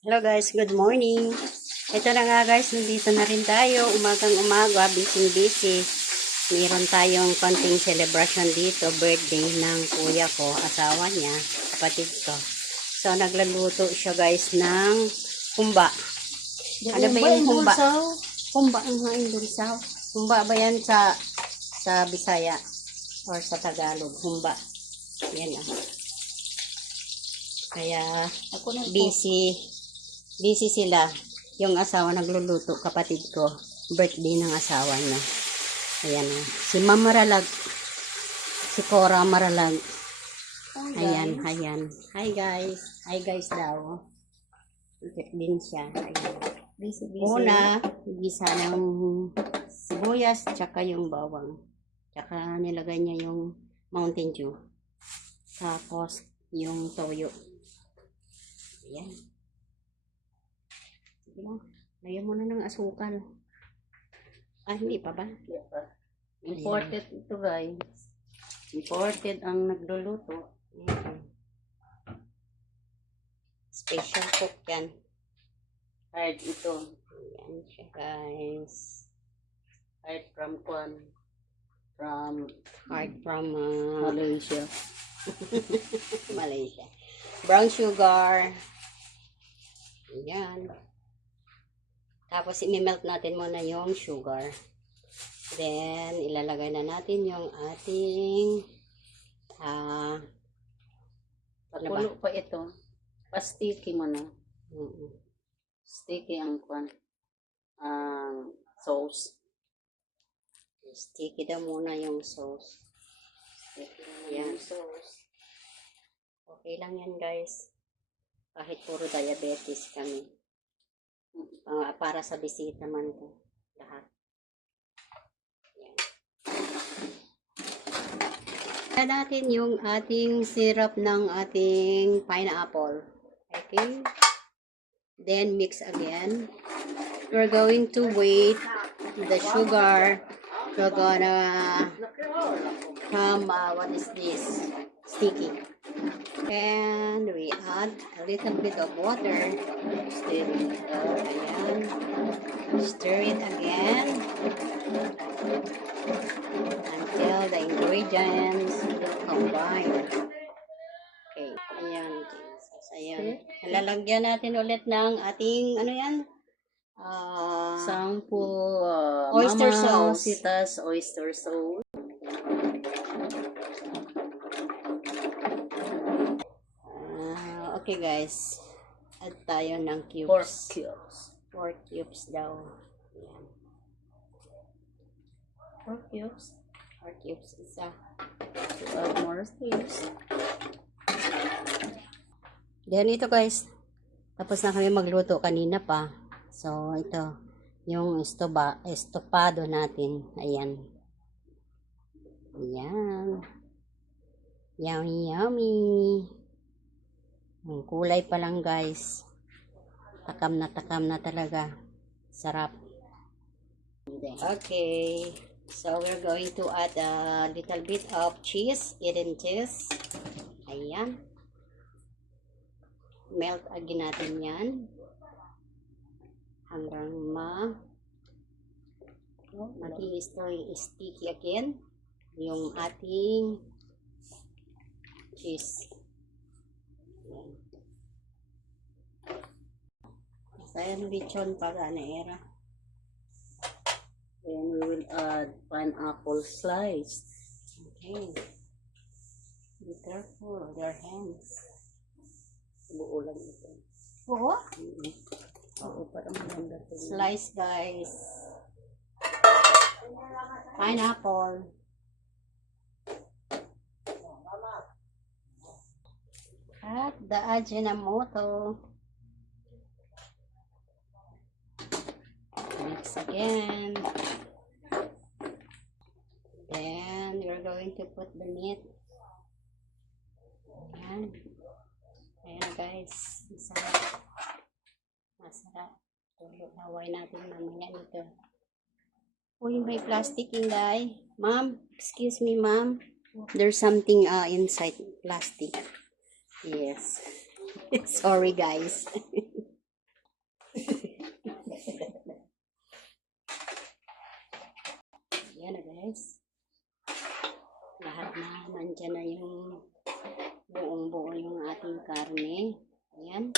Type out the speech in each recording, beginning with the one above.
Hello guys, good morning. Ito na nga guys, nandito na rin tayo. Umagang umaga, busy. Meron tayong konting celebration dito, birthday ng kuya ko, asawa niya, kapatid ko. So naglaluto siya guys ng humba. Ano ba yung humba? Humba ang hain dulsaw. Humba ba yan sa Bisaya or sa Tagalog? Humba. Yan ah. Kaya busy sila. Yung asawa nagluluto, kapatid ko. Birthday ng asawa niya. Ayan o. Si Ma'am Maralag. Si Cora Maralag. Ayan. Hi guys. Hi guys daw. Ikit din siya. Ayan. Busy. Una, gisa ng sibuyas, tsaka yung bawang. Tsaka nilagay niya yung Mountain Dew. Tapos, yung toyo. Ayan. Sige lang. Lagyan mo na ng asukal. Hindi pa ba? Imported ito guys. Imported ang nagluluto. Special cook yan. Hard ito. Ayan siya guys. Hard from Kwan. Hard from Malaysia. Malaysia. Brown sugar. Ayan. Tapos i-melt natin muna yung sugar. Then ilalagay na natin yung ating Pakulo pa ito. Pastiki mo na. Sticky ang Kwan. Ang sauce. Sticky daw muna yung sauce. Yan. Sauce. Okay lang yan guys. Kahit puro diabetes kami. Para sa bisita man to. Lahat. Yan. Kaya natin yung ating syrup ng ating pineapple. Okay. Then mix again. We're going to wait the sugar. We're gonna come, what is this? Sticky. And we add a little bit of water. Stir it. Ayan. Stir it again. Until the ingredients will combine. Okay. Ayan. Ayan. Lalagyan natin ulit ng ating, ano yan? Sampo. Oyster Mama sauce. Sita's oyster sauce. Okay guys. Add tayo ng cubes. Pork cubes. 4 cubes daw. Ayan. 4 cubes. 4 cubes isa. To add more cubes. Then ito guys. Tapos na kami magluto kanina pa. So ito. Yung estopado natin. Ayan. Ayan. Yummy. Ang kulay pa lang guys. Takam na talaga. Sarap. Okay. So we're going to add a little bit of cheese. Eden cheese. Ayan. Melt again natin yan. Hanggang maging sticky again. Yung ating cheese. Ayan. Sayang lechon pa gana era. Then we will add pineapple slice. Okay. Be careful of your hands. Buo lang ito. Oo. Oo, para maganda ito. Slice guys. Pineapple. At the Ajinomoto. Mix again. Then we're going to put the meat. Ayan. Ayan guys. Masarap. Haway natin mamaya nito. Uy, may plastic Inday. Ma'am, excuse me ma'am. There's something inside plastic. Yes. Sorry guys. guys. Lahat na nandyan na yung buong-buo yung ating karne. Ayan.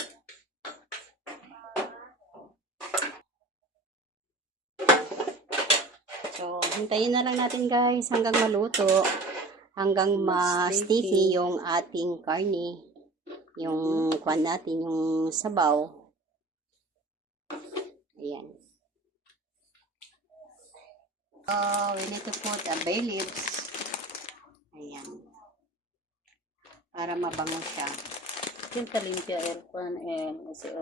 So, hintayin na lang natin guys hanggang maluto. Hanggang ma-sticky yung ating karne. Yung kwan natin, yung sabaw. Ayan. We need to put a bay leaves. Ayan. Para mabango siya. Yung kalimpia aircon and kasi